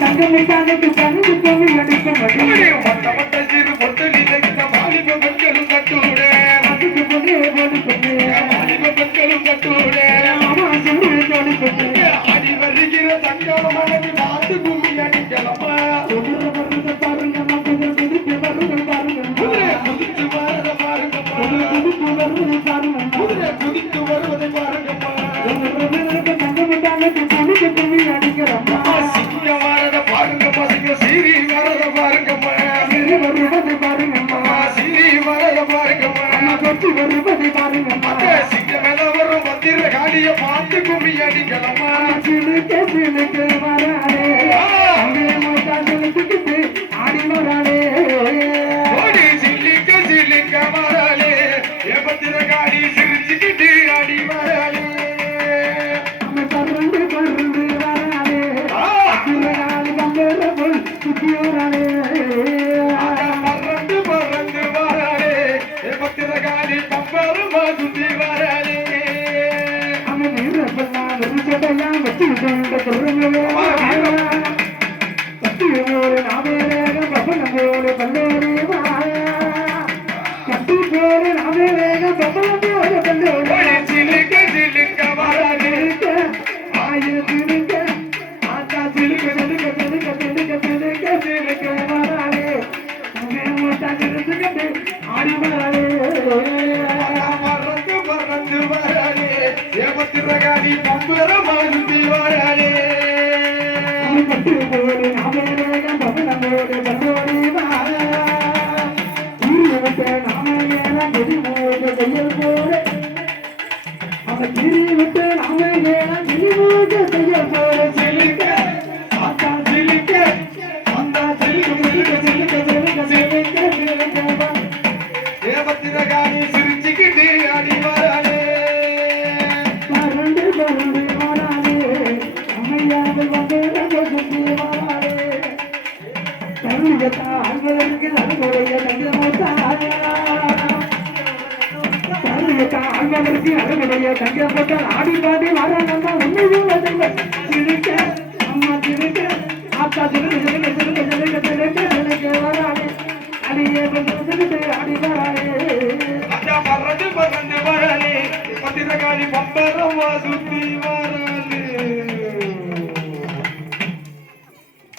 தங்கமிட்டானுக்கு தனது கோவி அடிக்க மாட்டேன் மொத்த மொத்த சிறு பொட்டலி தைத்த வாலிப பெண்களும் கட்டூட அதுக்கு பொண்ணே போடு பொண்ணு வாலிப பெண்களும் கட்டூட ஆமா சொல்லு தோடு பொண்ணு அடி வருகிற தங்கம் மனது பார்த்து கும்மி அடிக்கலமா பாருங்க மக்கள் புதுக்கு வருங்க பாருங்க புதித்து வரத பாருங்கம்மா புதுக்கு வருவது பாருங்க புதித்து வருவதை பாருங்கம்மா தங்கமிட்டானுக்கு தனது கோவி அடிக்கிறோம் சிங்க வரத பாருங்கம்மா சிங்க சீரி வரத பாருங்கம்மா வருவது பாருங்கம்மா சீரி வரத பாருங்கம்மா கொட்டி வருவது பாருங்கம்மா சிங்க மேல வரும் மந்திர காலிய பார்த்து கும்மி அடிக்கலமா சிலுக்கு வராளே அங்கே மூட்டா சிலுக்கிட்டு ஆடி வராளே ஓடி சில்லிக்க சில்லிக்க வராளே ஏபத்திர காடி சிரிச்சுக்கிட்டு அடி வராளே பறந்து பறந்து வராளே சிறகாலி கம்பேற போல் சுத்தி வராளே பறந்து பறந்து வராளே ஏபத்திர காடி கம்பருமா சுத்தி வராளே அவன் நீரப்பெல்லாம் சட்டையெல்லாம் வச்சு கொண்ட சொல்லுங்களே கட்டியோடு நாவேக பபன போல பல்லோடி கட்டி போடு நாவேக பபன போல பல்லோடி சிலுக்க சிலுக்க வராளே ஆயிரத்திலுக்க ஆத்தா சிலுக்க சிலுக்க சிலுக்க சிலுக்க சிலுக்க சிலுக்க வராளே அங்கே மூட்டா சிலுக்கிட்டு ஆடி வராளே பறந்து பறந்து வராளே ஏபத்திர காடி கம்பருமா சுத்தி வராளே கட்டி போடு நாவேக பபன போல பல்லோடி விட்டு நாம செய்ய போற சிலுக்க ஆத்தா சிலுக்க அந்த சிலுக்க சிலுக்க சிலுக்க சிலுக்க சிலுக்க ஏபத்திர காடி சிரிச்சுக்கிட்டு அடி வராளே பறந்து பறந்து வராளே அம்மையாக வந்து சுத்தி வராளே தருகத்தா அல்வதற்கு நடுமுறைய தங்கமோட்டா தருகத்தா அல்வதற்கு நடுமுறைய தங்கமோட்டா ஆடி பாடி வரானம்மா உண்மையும் சிரிக்க அம்மா சிரிக்க ஆத்தா சிறுக்கு சிறுக்கு சிறுக்கு சிறுக்கு சிறுக்கு சிறுக்கு வராளே அடியே சிறுக்கு அடி வராளே பறந்து பறந்து வராளே பத்திர காடி பம்பரமா சுத்தி வர